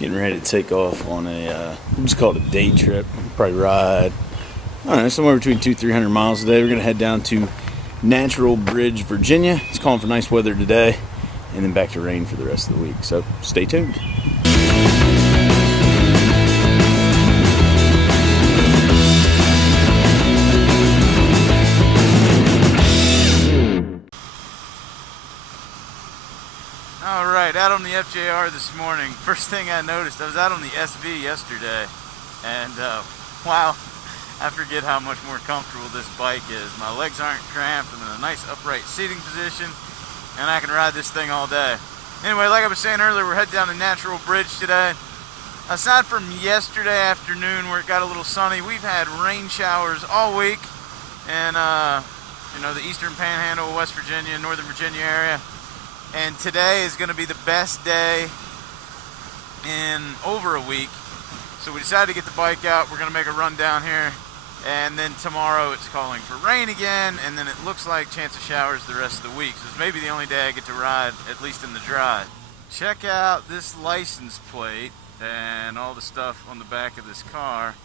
Getting ready to take off on a, we'll just call it a day trip. Probably ride, I don't know, somewhere between 200-300 miles a day. We're going to head down to Natural Bridge, Virginia. It's calling for nice weather today, and then back to rain for the rest of the week. So stay tuned. Alright, out on the FJR this morning. First thing I noticed, I was out on the SV yesterday, and wow, I forget how much more comfortable this bike is. My legs aren't cramped, I'm in a nice upright seating position, and I can ride this thing all day. Anyway, like I was saying earlier, we're heading down to Natural Bridge today. Aside from yesterday afternoon where it got a little sunny, we've had rain showers all week in the eastern panhandle of West Virginia, Northern Virginia area. And today is going to be the best day in over a week. So we decided to get the bike out. We're going to make a run down here. And then tomorrow it's calling for rain again. And then it looks like chance of showers the rest of the week. So it's maybe the only day I get to ride, at least in the dry. Check out this license plate and all the stuff on the back of this car.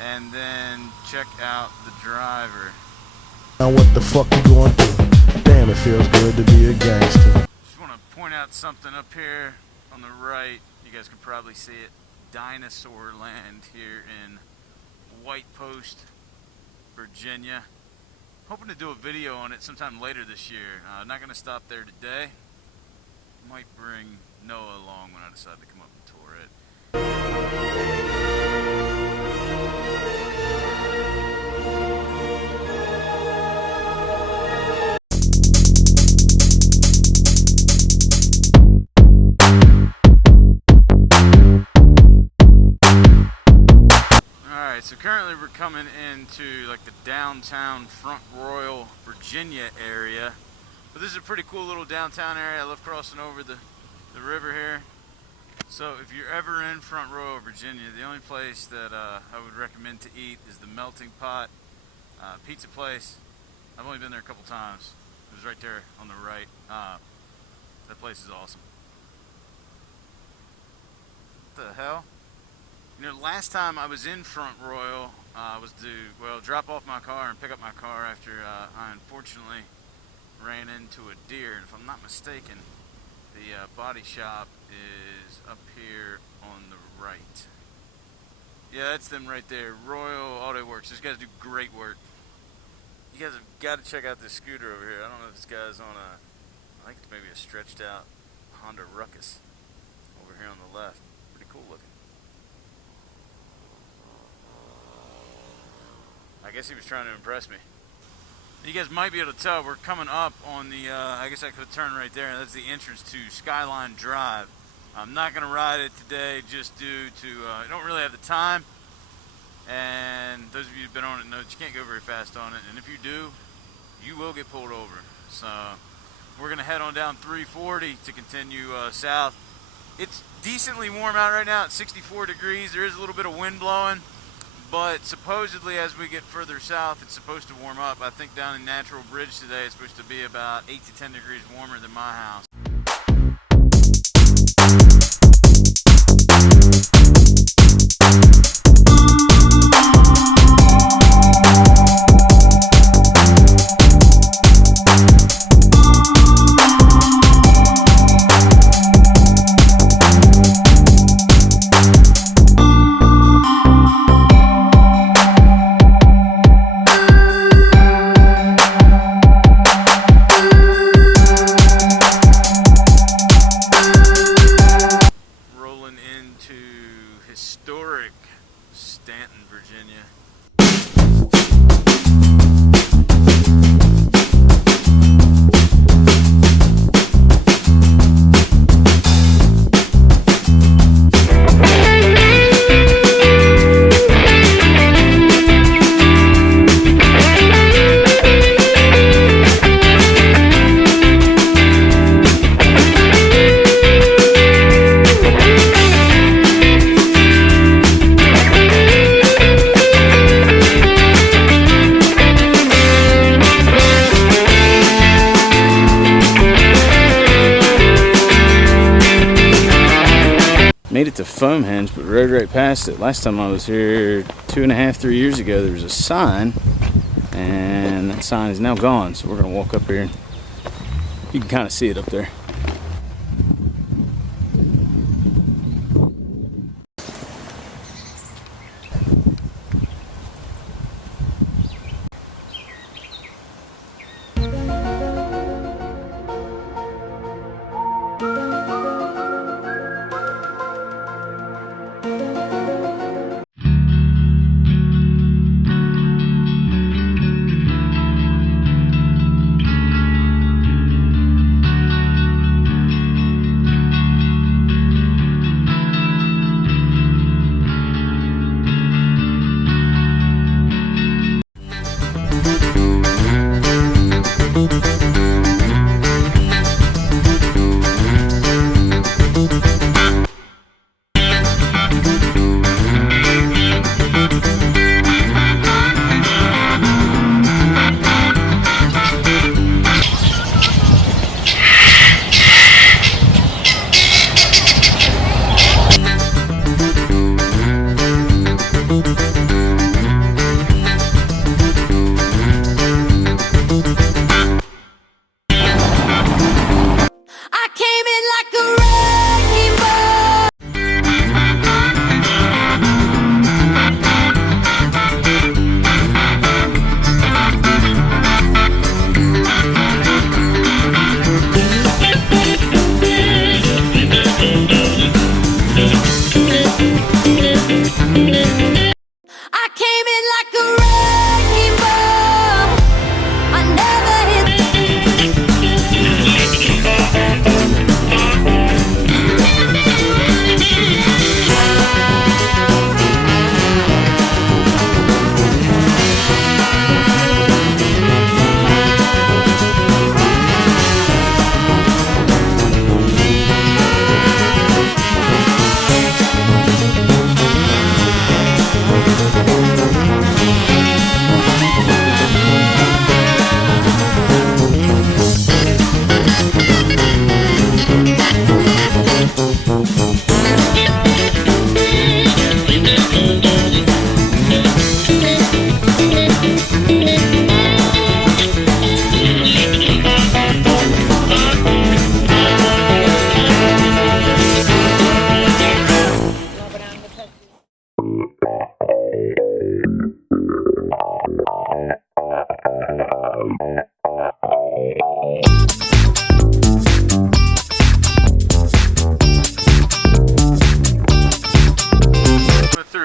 And then check out the driver. Now what the fuck you going through? Damn, it feels good to be a gangster. Just want to point out something up here on the right. You guys can probably see it. Dinosaur Land here in White Post, Virginia. Hoping to do a video on it sometime later this year. Not going to stop there today. Might bring Noah along when I decide to come up and tour it. So currently we're coming into like the downtown Front Royal, Virginia area. But this is a pretty cool little downtown area. I love crossing over the river here. So if you're ever in Front Royal, Virginia, the only place that I would recommend to eat is the Melting Pot pizza place. I've only been there a couple times. It was right there on the right. That place is awesome. What the hell? You know, last time I was in Front Royal was to, drop off my car and pick up my car after I unfortunately ran into a deer. And if I'm not mistaken, the body shop is up here on the right. Yeah, that's them right there, Royal Auto Works. These guys do great work. You guys have got to check out this scooter over here. I don't know if this guy's on I think it's maybe a stretched out Honda Ruckus over here on the left. Pretty cool looking. I guess he was trying to impress me. You guys might be able to tell we're coming up on the, I guess I could have turned right there. That's the entrance to Skyline Drive. I'm not going to ride it today just due to, I don't really have the time. And those of you who've been on it know that you can't go very fast on it. And if you do, you will get pulled over. So we're going to head on down 340 to continue south. It's decently warm out right now. It's 64 degrees. There is a little bit of wind blowing. But supposedly as we get further south, it's supposed to warm up. I think down in Natural Bridge today, it's supposed to be about 8 to 10 degrees warmer than my house. Historic Stanton, Virginia. Made it to Foamhenge, but rode right past it. Last time I was here 2.5, 3 years ago, there was a sign, and that sign is now gone. So we're gonna walk up here and you can kind of see it up there.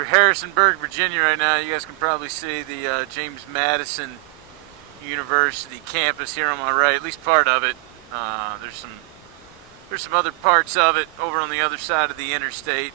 Harrisonburg, Virginia right now. You guys can probably see the James Madison University campus here on my right, at least part of it. There's some other parts of it over on the other side of the interstate.